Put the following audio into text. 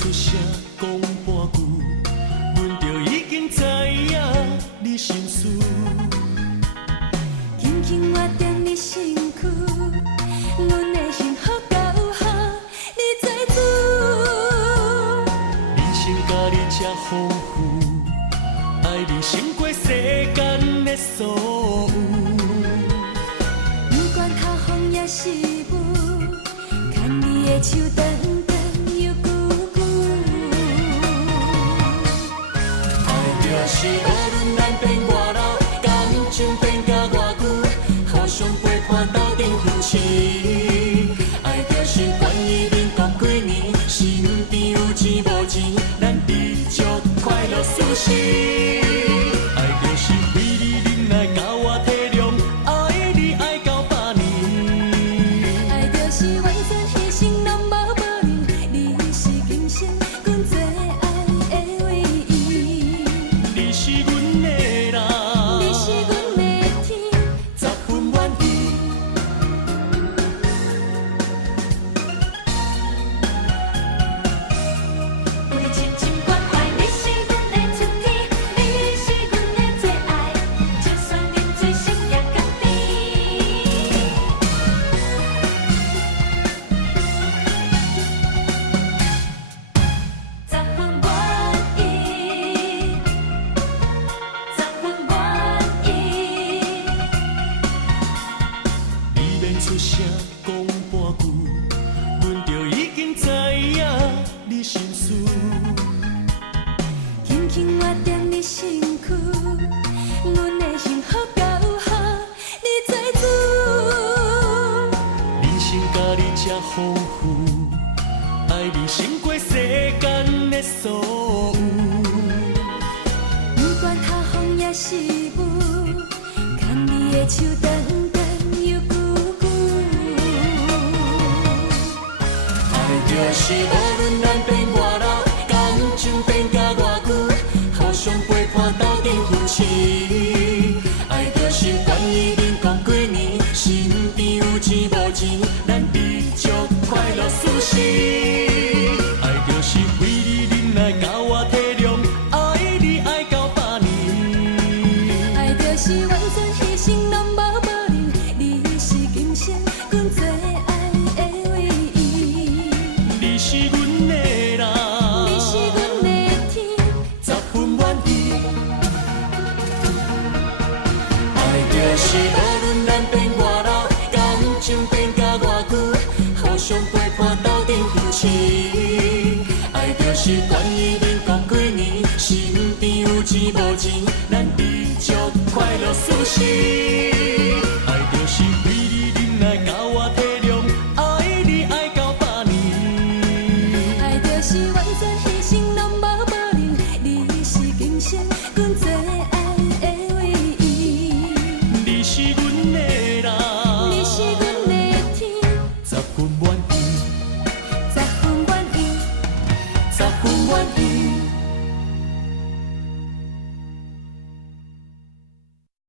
出声讲半句，阮就已经知影你心事。轻轻我踮你身躯，阮的幸福够好你做主。人生甲你这丰富，爱你胜过世间的所有。不管透风也是雨，牵你的手长长又久久。爱就是无论咱变外老，感情变甲偌久，互相陪伴斗阵扶持。爱就是愿意忍过几年，身边有钱无钱，咱知足快乐舒适。爱就是为你忍耐，甲我体谅，爱你爱到百年。爱就是完全牺牲，拢无保留。你是今生阮最爱的唯一。你是阮的人，你是阮的天， 10分愿意。为深情关怀，你是阮的春天，你是阮的最爱，就算饮醉心也甘甜。10分愿意，10分愿意。你免出声讲半句，阮就已经知影你心事。轻轻我踮你身躯，阮的幸福够好你做主。人生甲你这丰富，爱你胜过世间的所有。不管透风也是雨，牵你的手长长又久久。爱就是无论咱变外老，感情变甲偌久，互相陪伴斗阵扶持。爱就是愿意忍过几年，身边有钱无钱，咱知足快乐舒适。爱就是为你忍耐，甲我体谅，爱你爱到百年。爱就是完全牺牲，拢无保留。你是今生阮最爱的唯一。你是阮的人，你是阮的天， 10分愿意。爱就是无论咱变外老，感情变甲偌久，互相陪伴斗阵扶持。爱就是愿意忍过几年，身边有钱无钱，咱知足快乐舒适。爱就是为你忍耐，甲我体谅，爱你爱到百年。爱就是完全牺牲，拢无保留。你是今生阮最爱的唯一。你是阮的人，你是阮的天， 10分愿意， 10分愿意。 10分愿意。